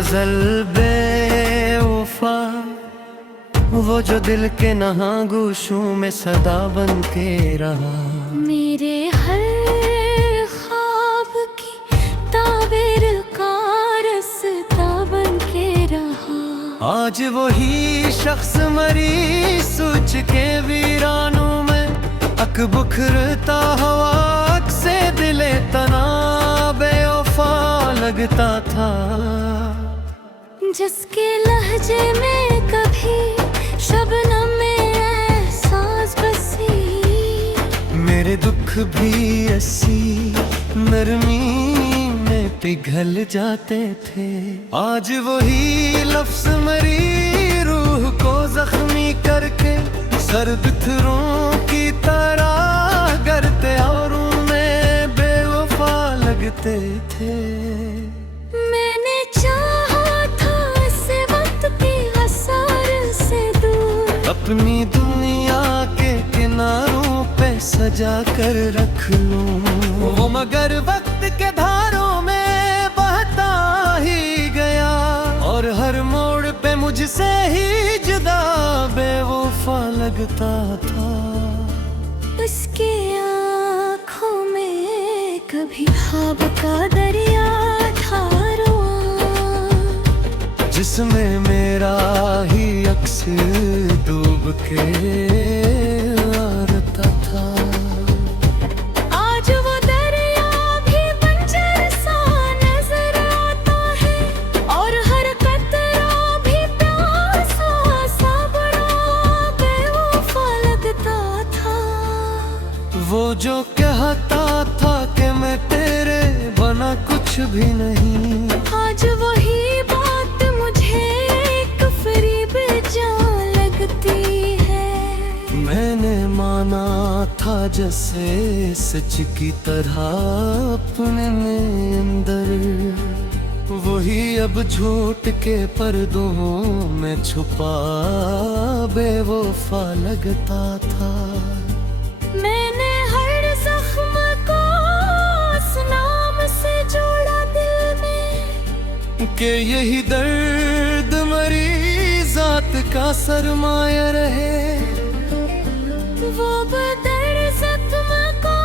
गजल बेवफा, वो जो दिल के नहा गोशों में सदा बन के रहा। मेरे हर ख्वाब की ताबीर का रास्ता बन के रहा। आज वही शख्स मरी सोच के वीरानों में, अक बुखरता हवा से दिले तना बेवफा लगता था। जिसके लहजे में कभी शबनम में एहसास बसी, मेरे दुख भी ऐसी नरमी में पिघल जाते थे। आज वही लफ्ज़ मरी रूह को जख्मी करके सर्द थरों की तरह करते और में बेवफा लगते थे। मैंने चाहा था इस वक्त की हसार से दूर, अपनी दुनिया के किनारों पे सजा कर रख लूं वो, मगर वक्त के धारों में बहता ही गया और हर मोड़ पे मुझसे ही जुदा बेवफा लगता था। उसके आँखों में कभी ख्वाब का दरिया था रुआं, जिसमें मेरा ही अक्स डूब के आता था। आज वो दरिया भी बंजर सा नजर आता है और हर कतरा भी प्यासा सा बड़ा बेवफा लगता था। वो जो कहता था कि मैं तेरे बना कुछ भी नहीं, आज वही बात मुझे एक फरीब जा लगती है। मैंने माना था जैसे सच की तरह अपने अंदर, वही अब झूठ के पर्दों में छुपा बेवफा लगता था। मैंने हर जख्म को उस नाम से जोड़ा दिल में, कि यही दर्द मरीज़ात का सरमाया रहे। वो बदर जख्म को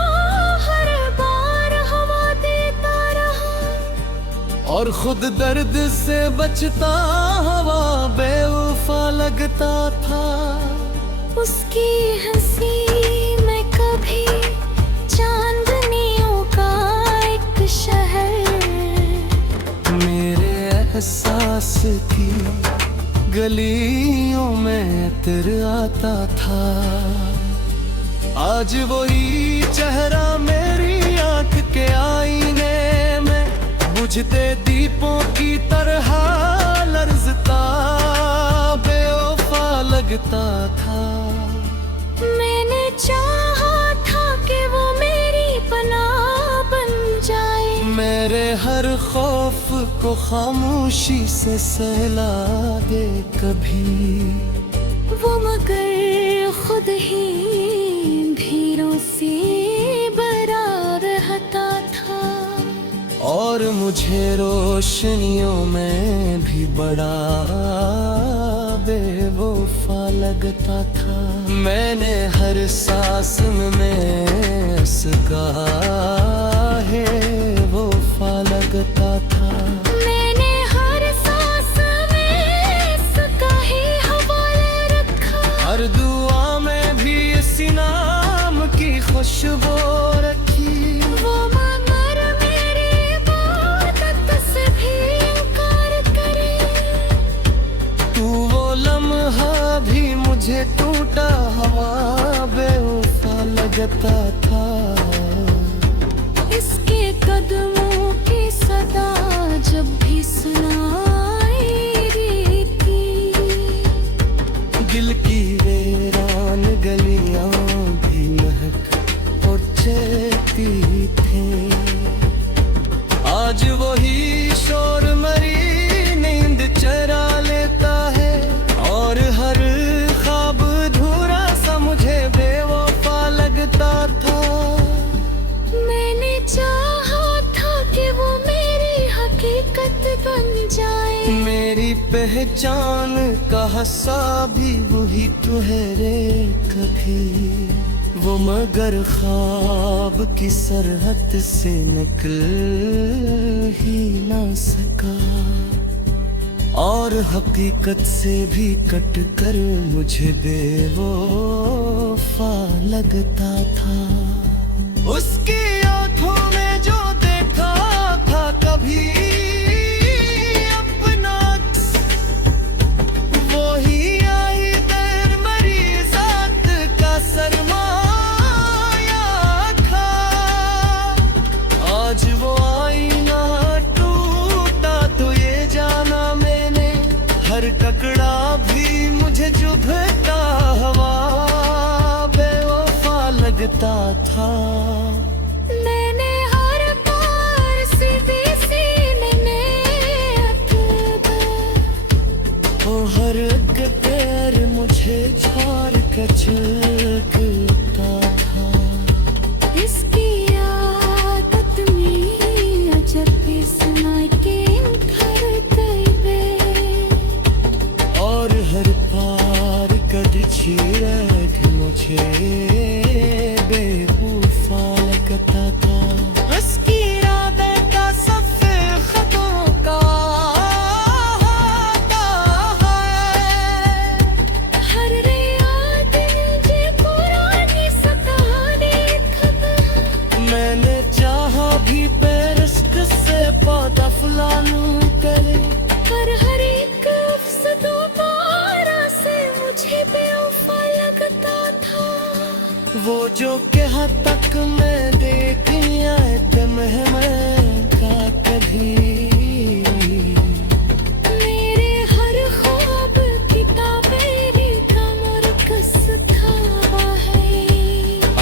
हर बार हवा देता रहा और खुद दर्द से बचता हवा बेवफा लगता था। उसकी हंसी में कभी चांदनियों का एक शहर, मेरे एहसास की गलियों में तेरे आता था। आज वही चेहरा मेरी आंख के आईने में बुझते दीपों की तरह लर्जता बेवफा लगता था। मैंने चाहा था कि वो मेरी पनाह बन जाए, मेरे हर खौफ को खामोशी से सहला दे कभी वो मगर खुद ही भीड़ों से बरा रहता था और मुझे रोशनियों में भी बड़ा बेवफा लगता था। मैंने हर सांस में उसका है वफा लगता था। मैंने हर सांस में इसका ही हवाला रखा, हर दुआ में भी इसी नाम की खुशबू रखी। वो मगर मेरी बात से भी इनकार करे। तू वो लम्हा भी मुझे टूटा हवा बेवफा लगता था। इसके कदमों की सदा जब भी सुनाई देती, दिल की वीरान गलियां भी महक और चलती थी। आज वही शोर मरी नींद चरा लेता है और हर ख्वाब अधूरा सा मुझे बेवफा लगता था। मैंने चाहा था कि वो मेरी हकीकत बन जाए, पहचान का हस्सा भी वही तो है रे कभी, वो मगर ख्वाब की सरहद से निकल ही ना सका, और हकीकत से भी कट कर मुझे बेवफा लगता था। उसकी आंखों में जो देखा था कभी अपना, वो ही आई दर मरीज़ात का सरमाया था। आज वो आईना टूटा तो ये जाना मैंने, हर टकरा भी मुझे चुभता हवा बेवफा लगता था। मैंने हर बार सीधी सीने में ओ हर एक पैर मुझे झाड़ के चलता था। इसकी आदत में अजब सुना के घर गए, और हर पार कद चीरक मुझे बेवफा लगता था। उसकी इरादे का सफ़र ख़तों का होता है, हर रियाद मुझे पुरानी सताने खबर। मैंने चाहा भी पेरिस्क से पौधा फुलानू करे, पर हर एक लफ्ज़ दोबारा से मुझे बेवफा लगता था। वो जो कहा तक मैं देखी आए ते मैं का कभी, मेरे हर ख्वाब किताबें का मुरकस था है।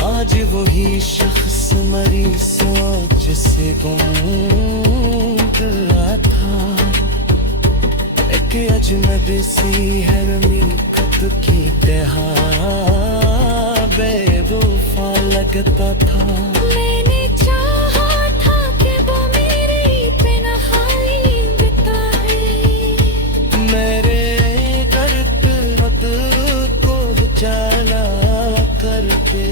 आज वही शख्स मरी सोच से गूंज रहा था। एक अजनबी सी हकीकत की तरह बेवफा लगता था। मैंने चाहा था कि वो मेरी बेनहाई बिताए, मेरे दर्द मत को जला करके।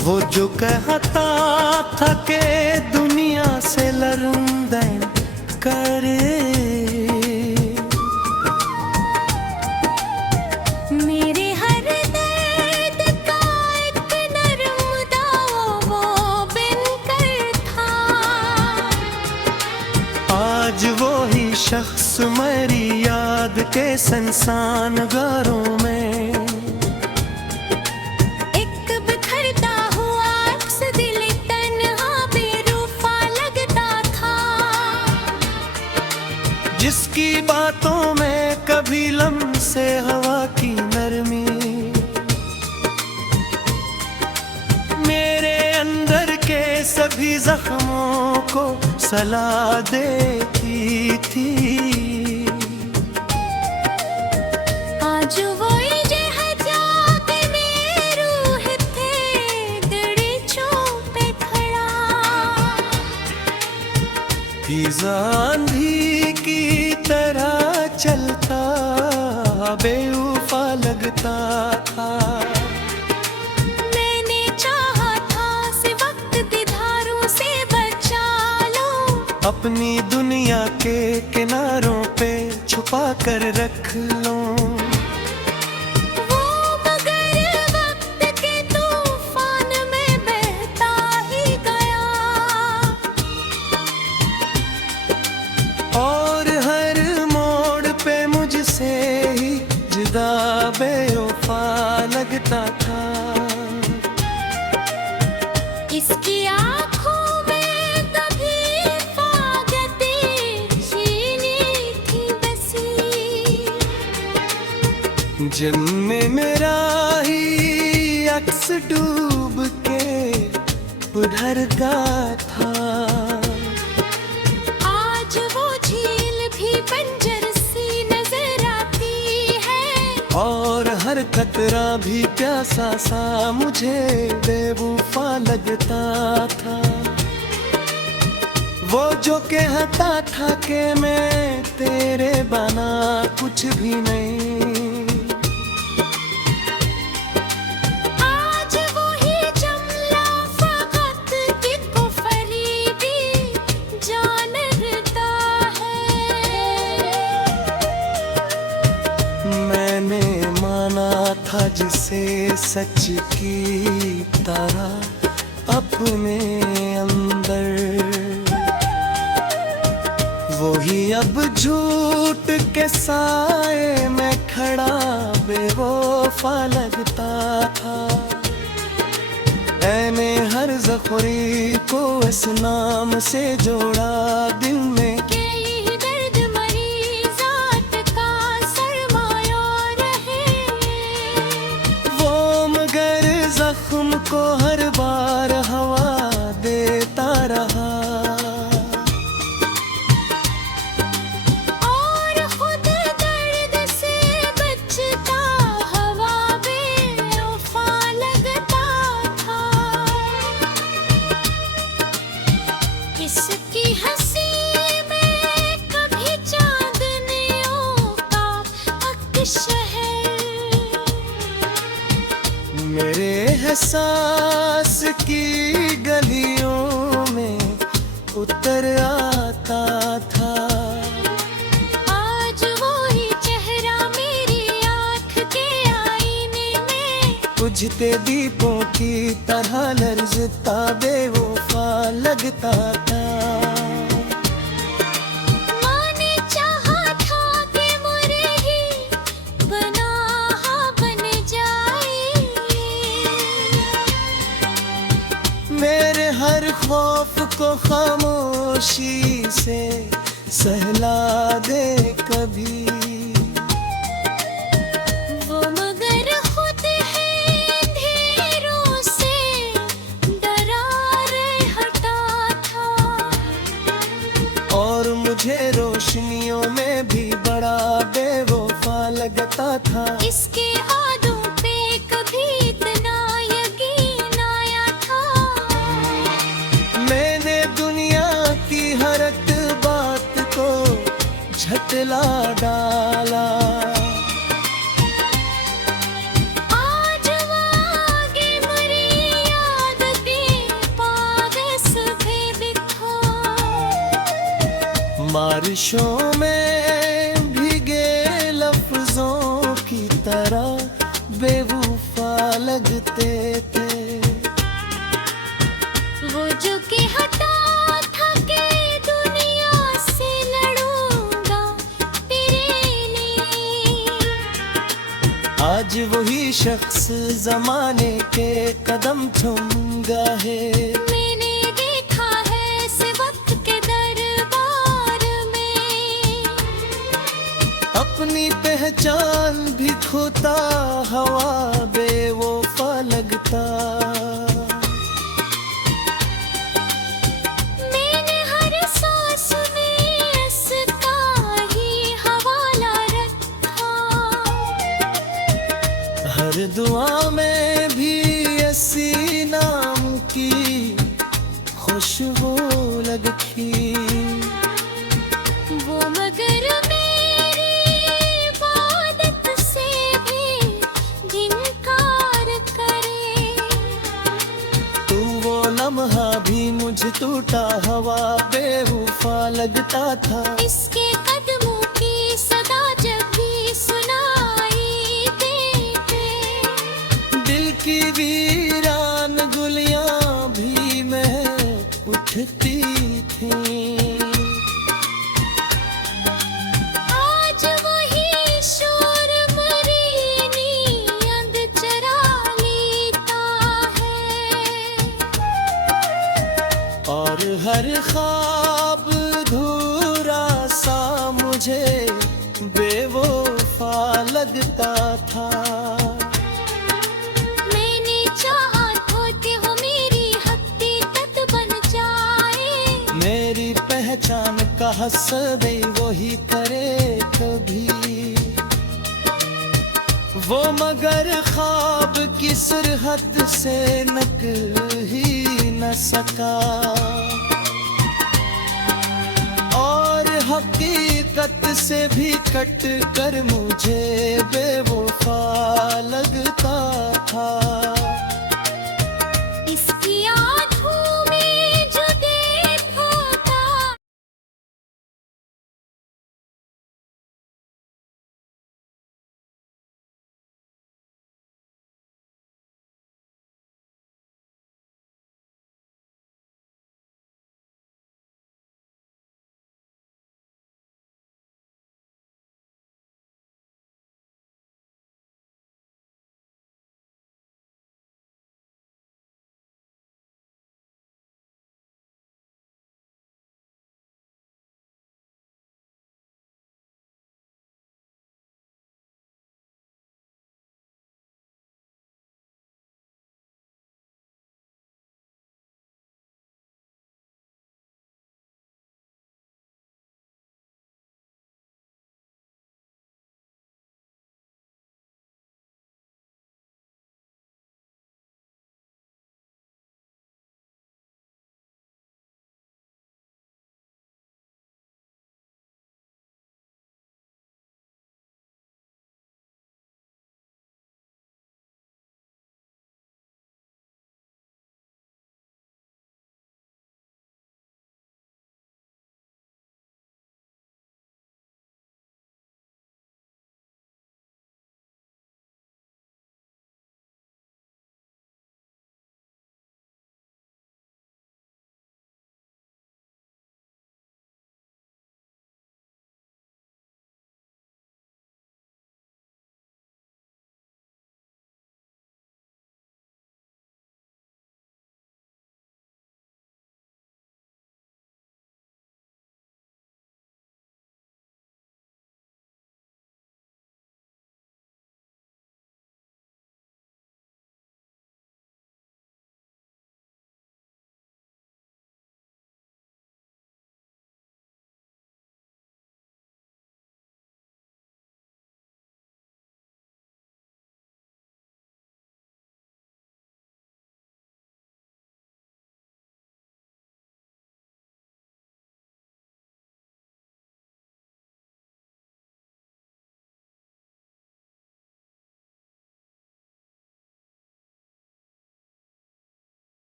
वो जो कहता था कि दुनिया से लड़न करे, मेरे हर दर्द का एक नरम दावा वो बनकर था। आज वो ही शख्स मेरी याद के संसान घरों में, जिसकी बातों में कभी लम्से हवा की नरमी, मेरे अंदर के सभी जख्मों को सला देती थी। आज वो जहाज़ में रूह थे दरिचों पे खड़ा, आंधी की तरह चलता बेवफा लगता था। मैंने चाहा था से वक्त की धारों से बचा लो, अपनी दुनिया के किनारों पे छुपा कर रख लो। वो मगर वक्त के तूफान में बहता ही गया, और हर मोड़ पे मुझसे ही जुदा बेवफा लगता था। इसकी आँखों में कभी फागतें चीनी थी बसी, जिनमें मेरा डूब के उधर का था। आज वो झील भी बंजर सी नजर आती है, और हर कतरा भी प्यासा सा मुझे बेवफा लगता था। वो जो कहता था कि मैं तेरे बना कुछ भी नहीं, आज वही जमला फकत कि कुफरीदी जानता है। मैंने माना था जिसे सच की तरह अपने अंदर, वही अब झूठ के साए में खड़ा बेवफा लगता था। मैंने हर ज़ख्री को इस नाम से जोड़ा दिल में, कि यही दर्द मरीज़ात का सरमाया रहे। वो मगर जख्म को हर बार हवा देता रहा। और खुद दर्द से बचता हवा बेवफा लगता था। इसकी हंसी में कभी चांदनियों का अक्श है। मेरे एहसास की गलियों में उतर आता था। आज वही चेहरा मेरी आँख के आईने में बुझते दीपों की तरह लर्जता बेवफा लगता था। माने चाहा था कि मुझे ही बना बन जाए। मेरे हर खौफ को खामोशी से सहला दे कभी। वो मगर खुद है अंधेरों से डरा रहता था। और मुझे रोशनियों में भी बड़ा बेवफा लगता था। इसके आदों पे कभी इतना यकीन आया था। मैंने दुनिया की हर एक बात को झटला डाला। आज वागे मरी आदतें पागस भी दिखा। बारिशों में भीगे लफ्जों की तरह बेवफा लगते थे। वो जो कि हटा था कि दुनिया से लड़ूंगा तेरे लिए। आज वही शख्स जमाने के कदम थूमा है। मैंने देखा है इस वक्त के दरबार में अपनी पहचान भी खोता हवा बेवफा लगता। मैंने हर सांस में इसका ही हवाला रखा। हर दुआ में भी ऐसी नाम की खुशबू लगती। वो मगर मेरी इबादत से भी इनकार करे। तू वो लम्हा भी मुझ टूटा हवा बेवफा लगता था। इसके कदमों की सदा जब भी सुनाई देते, दिल की वीरान गुलियां भी महक उठती थी। आज वही शोर मरी नींद चरा लेता है। और हर ख्वाब धूरा सा मुझे बेवफा लगता था। मैंने चाहा पहचान का हसदे वही करे कभी। वो मगर ख्वाब की सरहद से निकल ही न सका, और हकीकत से भी कट कर मुझे बेवफा लगता था। इसकी आँखों